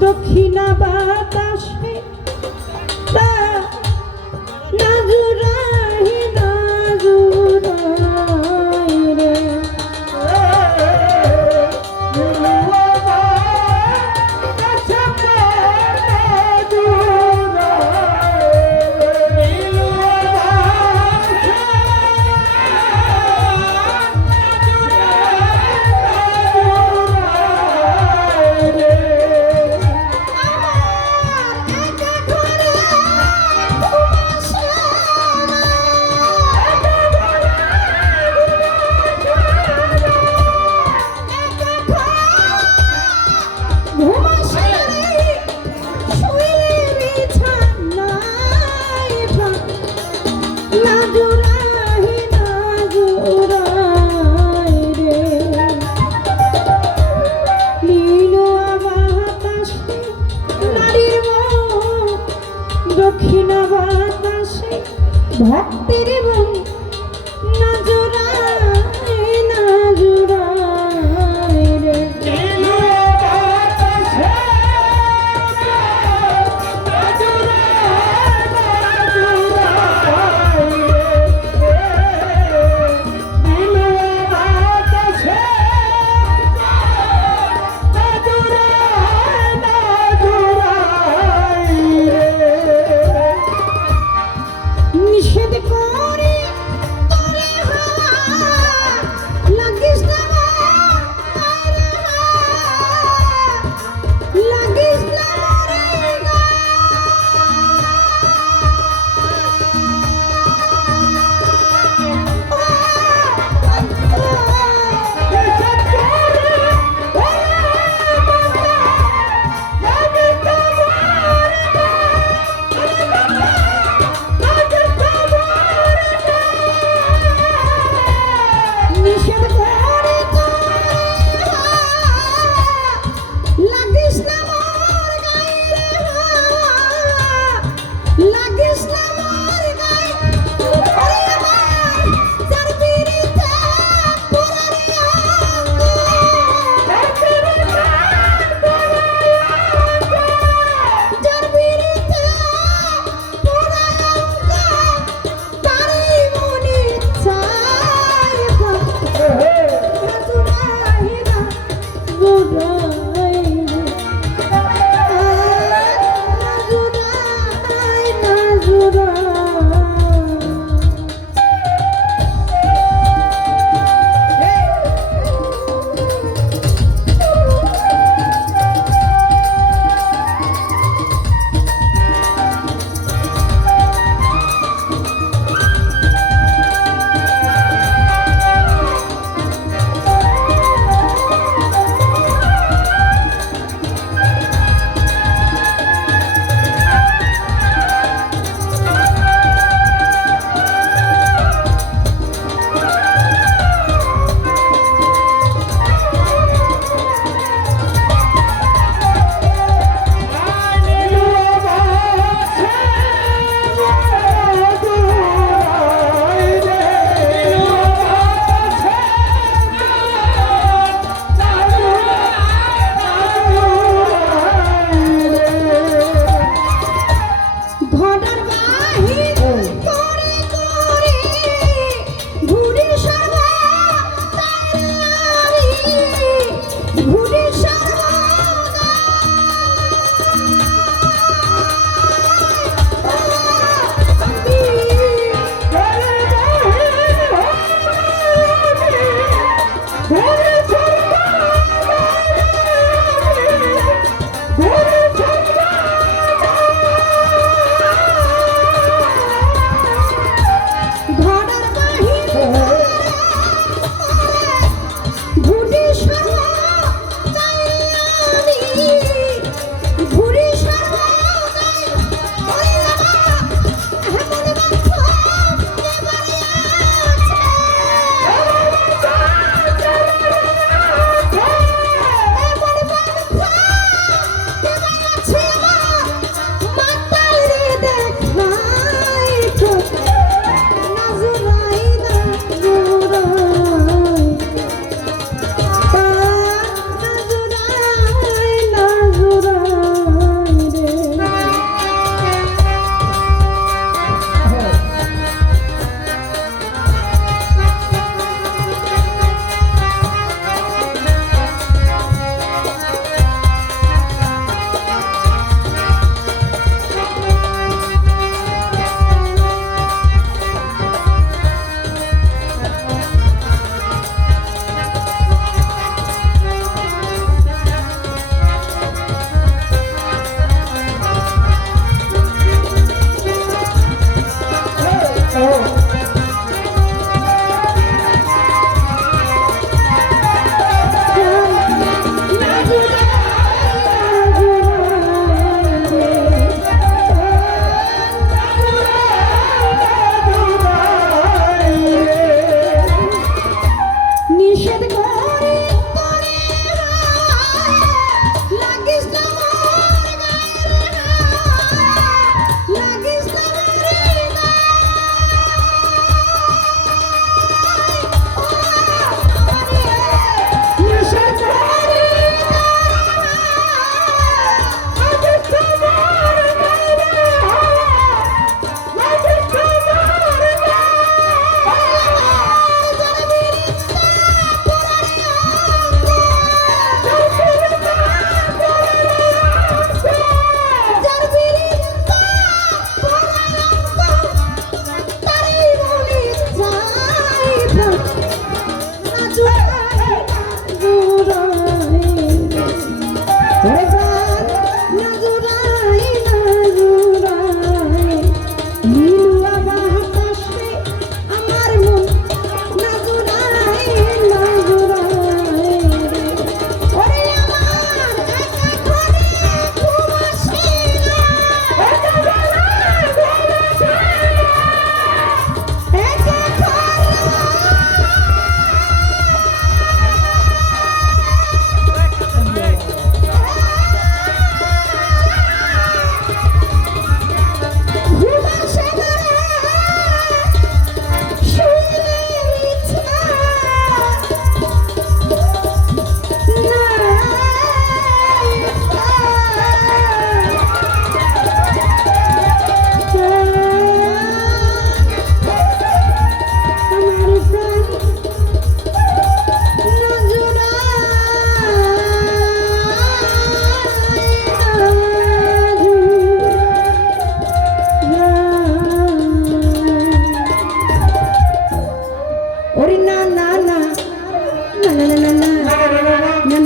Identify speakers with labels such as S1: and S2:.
S1: দক্ষিণা বাতাসে